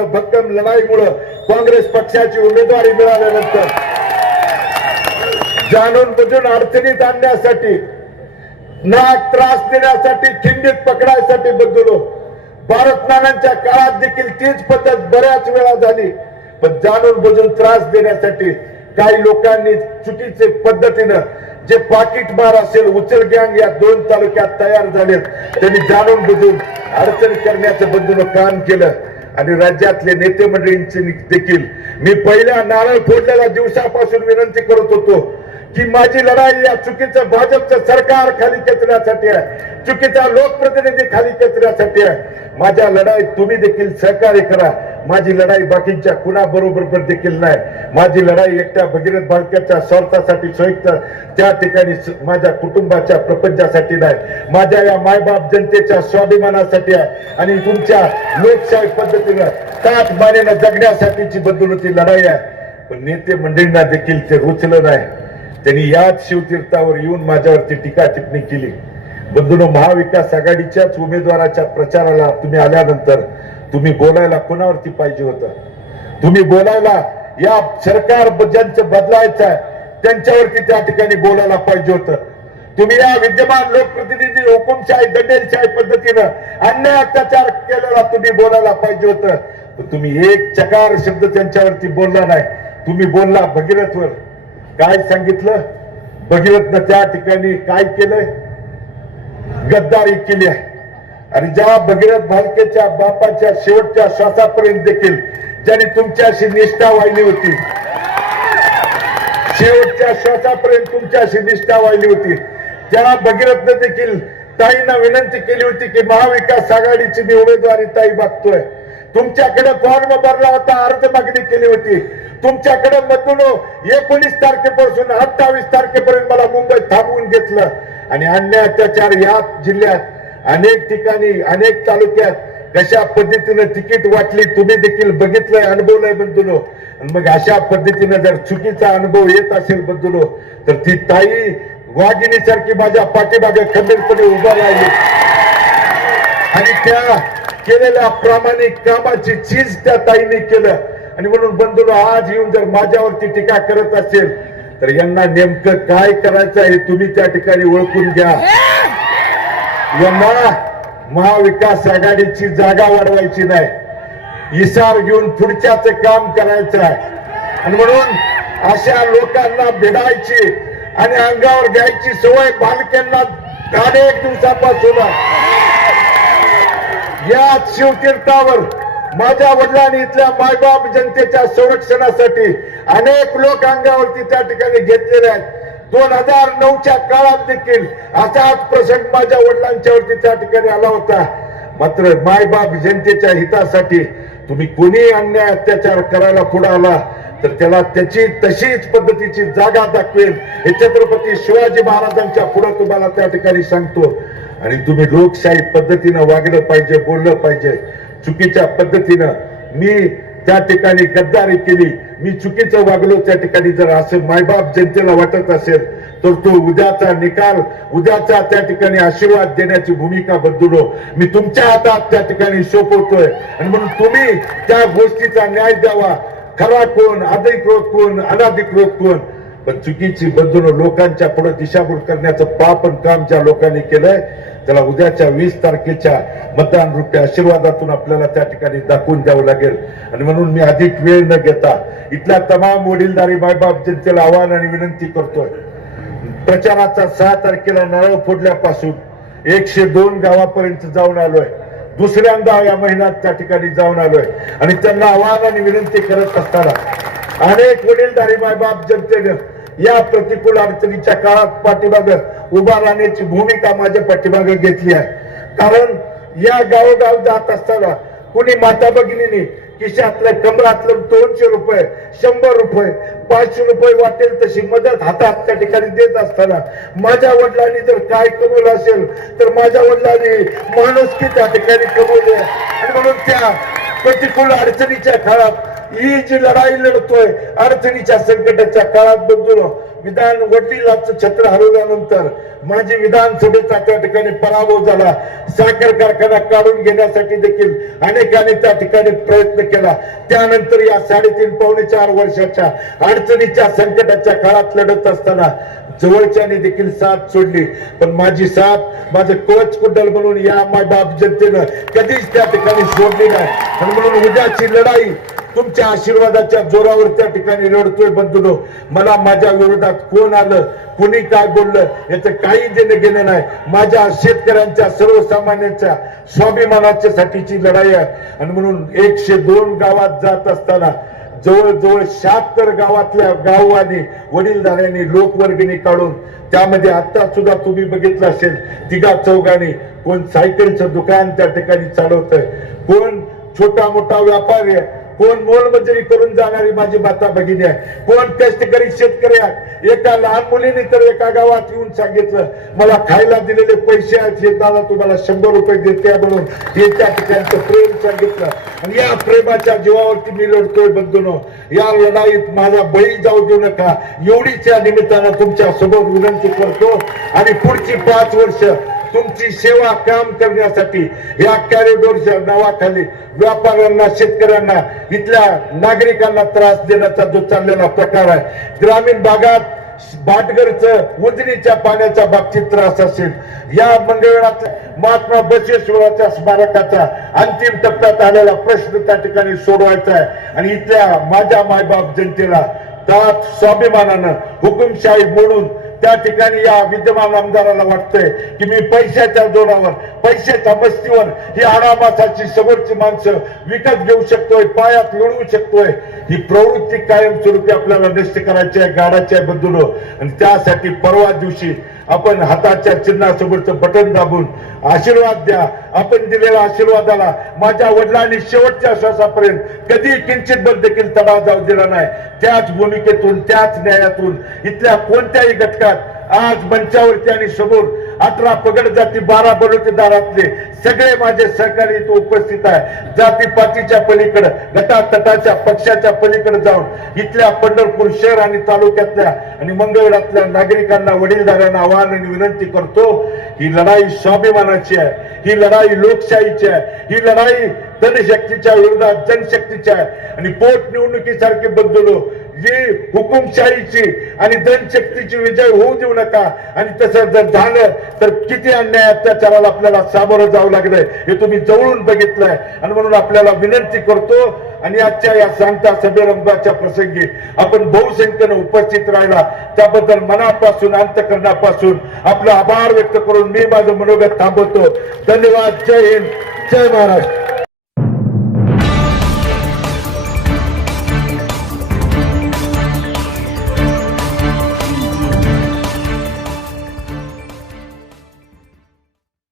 भक्कम लढाईमुळं काँग्रेस पक्षाची उमेदवारी मिळाल्यानंतर जाणून बुजून अडचणीत आणण्यासाठी नाक त्रास देण्यासाठी खिंडीत पकडायसाठी बदललो. भारत नानांच्या काळात देखील तीच पद्धत बऱ्याच वेळा झाली. पण जाणून बुजून त्रास देण्यासाठी काही लोकांनी चुकीचे पद्धतीनं जे पाकिट मार असेल उचल गँग या दोन तालुक्यात तयार झालेत त्यांनी जाणून बुजून अडचण करण्याचं बंधून काम केलं. आणि राज्यातले नेते मंडळींची देखील. मी पहिल्या नारळ फोडलेल्या दिवसापासून विनंती करत होतो की माझी लढाई या चुकीचं भाजपचं सरकार खाली खेचण्यासाठी आहे चुकीचा लोकप्रतिनिधी खाली खेचण्यासाठी आहे. माझ्या लढाईत तुम्ही देखील सहकार्य करा. माझी लढाई बाकीच्या कुणाबरोबर देखील नाही. माझी लढाई एकट्या भगीरथ बालक्याच्या स्वार्थासाठी संयुक्त त्या ठिकाणी माझ्या कुटुंबाच्या प्रपंचासाठी नाही. माझ्या या मायबाप जनतेच्या स्वाभिमानासाठी आहे. आणि तुमच्या लोकशाही पद्धतीनं ताट मानेनं जगण्यासाठीची बदलूची लढाई आहे. पण नेते मंडळींना देखील ते रुचलं नाही. त्यांनी याच शिवतीर्थावर येऊन माझ्यावरती टीका टिप्पणी केली. बंधून महाविकास आघाडीच्याच उमेदवाराच्या प्रचाराला तुम्ही आल्यानंतर तुम्ही बोलायला कोणावरती पाहिजे होत? तुम्ही बोलायला या सरकार ज्यांचं बदलायचं आहे त्यांच्यावरती त्या ठिकाणी बोलायला पाहिजे होतं. तुम्ही या विद्यमान लोकप्रतिनिधी हुकुमशाही दंडेलशाही पद्धतीनं अन्याय अत्याचार केलेला तुम्ही बोलायला पाहिजे होतं. तुम्ही एक चकार शब्द त्यांच्यावरती बोलला नाही. तुम्ही बोलला भगीरथवर. काय सांगितलं? भगीरथनं त्या ठिकाणी काय केलंय? गद्दारी केली आहे. आणि ज्या भगीरथ भालकेच्या बापाच्या शेवटच्या श्वासापर्यंत देखील ज्यांनी तुमच्याशी निष्ठा वाहिली होती शेवटच्या श्वासापर्यंत तुमच्याशी निष्ठा वाहिली होती त्या भगीरथनं देखील ताईंना विनंती केली होती की महाविकास आघाडीची मी उमेदवारी ताई मागतोय. तुमच्याकडे फॉर्म भरला होता अर्ज मागणी केली होती. तुमच्याकडे मधून एकोणीस तारखेपासून अठ्ठावीस तारखेपर्यंत मला मुंबईत थांबवून घेतलं. आणि अन्याय अत्याचार या जिल्ह्यात अनेक ठिकाणी अनेक तालुक्यात कशा पद्धतीनं तिकीट वाटली तुम्ही देखील बघितलंय अनुभवलंय बंधुलो मग अशा पद्धतीनं जर चुकीचा अनुभव येत असेल बंधुलो तर ती ताई वाघिणीसारखी माझ्या पाठीमागे खंबीरपणे उभा राहिली. आणि त्या केलेल्या प्रामाणिक कामाची चीज त्या ताईने केलं. आणि म्हणून बंधुलो आज येऊन जर माझ्यावरती टीका करत असेल तर यांना नेमकं काय करायचं हे तुम्ही त्या ठिकाणी ओळखून घ्या. यंदा महाविकास आघाडीची जागा वाढवायची नाही. इशार घेऊन पुढच्याच काम करायचं आहे. आणि म्हणून अशा लोकांना भिडायची आणि अंगावर घ्यायची सवय बालक्यांना अनेक दिवसापासून आहे. या शिवतीर्थावर माझ्या वडिलांनी इथल्या मायबाप जनतेच्या संरक्षणासाठी अनेक लोक अंगावरती त्या ठिकाणी घेतलेले आहेत. दोन हजार नऊच्या काळात देखील असाच प्रसंग माझ्या वडिलांच्यावरती त्या ठिकाणी आला होता. मात्र मायबाप जनतेच्या हितासाठी तुम्ही कोणी अन्याय अत्याचार करायला पुढे आला तर त्याला त्याची तशीच पद्धतीची जागा दाखवेल हे छत्रपती शिवाजी महाराजांच्या पुढे तुम्हाला त्या ठिकाणी सांगतो. आणि तुम्ही लोकशाही पद्धतीनं वागलं पाहिजे बोललं पाहिजे. चुकीच्या पद्धतीनं मी त्या ठिकाणी गद्दारी केली. मी चुकीचं वागलो त्या ठिकाणी जर असं मायबाप जनतेला वाटत असेल तर तो उद्याचा निकाल उद्याचा त्या ठिकाणी आशीर्वाद देण्याची भूमिका बदललो मी तुमच्या हातात त्या ठिकाणी सोपवतोय आणि म्हणून तुम्ही त्या गोष्टीचा न्याय द्यावा. खरा कोण अधिकृत कोण अनाधिकृत कोण? पण चुकीची बंधनं लोकांच्या पुढे दिशाभूल करण्याचं पापन काम ज्या लोकांनी केलंय त्याला उद्याच्या वीस तारखेच्या मतदान रूपी आशीर्वादातून आपल्याला त्या ठिकाणी दाखवून द्यावं लागेल. आणि म्हणून मी अधिक वेळ न घेता इथल्या तमाम वडीलधारी मायबाप जनतेला आव्हान आणि विनंती करतोय. प्रचाराचा सहा तारखेला नारळ फोडल्यापासून एकशे दोन गावापर्यंत जाऊन आलोय. दुसऱ्यांदा या महिन्यात त्या ठिकाणी जाऊन आलोय. आणि त्यांना आव्हान आणि विनंती करत असताना अनेक वडीलधारी मायबाप जनतेनं या प्रतिकूल अडचणीच्या काळात पाठीमाग उभा राहण्याची भूमिका माझ्या पाठीमाग घेतली आहे. कारण या गावोगाव जात असताना कुणी माता भगिनीने खिशातलं कमरातलं दोनशे रुपये शंभर रुपये पाचशे रुपये वाटेल तशी मदत हातात त्या ठिकाणी देत असताना माझ्या वडिलांनी जर काय कमवलं असेल तर माझ्या वडिलांनी माणुसकी त्या ठिकाणी कमवली आणि म्हणून त्या प्रतिकूल अडचणीच्या काळात ही जी लढाई लढतोय अडचणीच्या संकटाच्या काळात बंधून विधान वडिलाचं छत्र हरवल्यानंतर माझी विधानसभेचा त्या ठिकाणी पराभव झाला. साखर कारखाना काढून घेण्यासाठी देखील अनेकांनी त्या ठिकाणी प्रयत्न केला. त्यानंतर या साडेतीन पावणे चार वर्षाच्या अडचणीच्या संकटाच्या काळात लढत असताना जवळच्याने देखील साथ सोडली. पण माझी साथ माझं कवच कुंडल म्हणून या माय बाप जनतेनं कधीच त्या ठिकाणी सोडली नाही. म्हणून उद्याची लढाई तुमच्या आशीर्वादाच्या जोरावर त्या ठिकाणी लढतोय बंधुनो. मला माझ्या विरोधात कोण आलं? कुणी काय बोललं? याचं काही देणं घेणं नाही. माझ्या शेतकऱ्यांच्या सर्वसामान्यांच्या स्वाभिमानाच्या साठीची लढाई आहे. आणि म्हणून एकशे दोन गावात जात असताना जवळजवळ शहात्तर गावातल्या गाववानी वडीलधाऱ्यांनी लोकवर्गणी काढून त्यामध्ये आता सुद्धा तुम्ही बघितलं असेल तिघा चौघांनी कोण सायकलचं दुकान त्या ठिकाणी चालवतंय. कोण छोटा मोठा व्यापारी आहे कोण मोलमजुरी करून जाणारी माझी माता भगिनी आहे? कोण कष्टकरी शेतकरी आहे? एका लहान मुलीने तर एका गावात येऊन सांगितलं मला खायला दिलेले पैसे आहेत हे दादा तुम्हाला शंभर रुपये देते म्हणून. हे त्या ठिकाणचं प्रेम सांगितलं. आणि या प्रेमाच्या जीवावरती मी लढतोय बंधूनो. या लढाईत माझा बळी जाऊ देऊ नका. एवढीच या निमित्तानं तुमच्यासमोर विनंती करतो. आणि पुढची पाच वर्ष तुमची सेवा काम करण्यासाठी या कॅरिडोरच्या नावाखाली व्यापाऱ्यांना शेतकऱ्यांना इथल्या नागरिकांना त्रास देण्याचा जो चाललेला प्रकार आहे ग्रामीण भागात भाटघरचं उजनीच्या पाण्याच्या बाबतीत त्रास असेल. या मंडळात महात्मा बसवेश्वराच्या स्मारकाचा अंतिम टप्प्यात आलेला प्रश्न त्या ठिकाणी सोडवायचा आहे. आणि इथल्या माझ्या मायबाप जनतेला त्यात स्वाभिमानानं हुकुमशाही मोडून त्या ठिकाणी या विद्यमान आमदाराला वाटतंय की मी पैशाच्या जोरावर पैशाच्या मस्तीवर ही आरामासाची समोरची माणसं विकत घेऊ शकतोय पायात मिळवू शकतोय. ही प्रवृत्ती कायमस्वरूपी आपल्याला नष्ट करायची आहे गाडाची आहे बंधुनो. आणि त्यासाठी परवा दिवशी आपण हाताच्या चिन्हासमोरचं बटन दाबून आशीर्वाद द्या. आपण दिलेल्या आशीर्वादाला माझ्या वडिलांनी शेवटच्या श्वासापर्यंत कधी किंचित भर देखील तडा जाऊ दिला नाही. त्याच भूमिकेतून त्याच न्यायातून इथल्या कोणत्याही घटकात आज मंचावरती आणि समोर अठरा पगड जाती बारा बलुतेदारातले सगळे माझे सहकारी इथं उपस्थित आहे. जातीपातीच्या पलीकडे गटातटाच्या पक्षाच्या पलीकडे जाऊन इथल्या पंढरपूर शहर आणि तालुक्यातल्या आणि मंगळवेढातल्या नागरिकांना वडीलधाऱ्यांना आवाहन आणि विनंती करतो ही लढाई स्वाभिमानाची आहे ही लढाई लोकशाहीची आहे ही लढाई धनशक्तीच्या विरोधात जनशक्तीच्या आहे आणि पोट निवडणुकीसारखे जी हुकुमशाहीची आणि जनशक्तीची विजय होऊ देऊ नका. आणि तसं जर झालं तर किती अन्याय अत्याचाराला आपल्याला सामोरं जावं लागलंय हे तुम्ही जवळून बघितलंय. आणि म्हणून आपल्याला विनंती करतो आणि आजच्या या सांगता सभेरंगाच्या प्रसंगी आपण बहुसंख्येनं उपस्थित राहिला. त्याबद्दल मनापासून अंतकरणापासून आपला आभार व्यक्त करून मी माझं मनोगत थांबवतो. धन्यवाद. जय हिंद. जय महाराष्ट्र.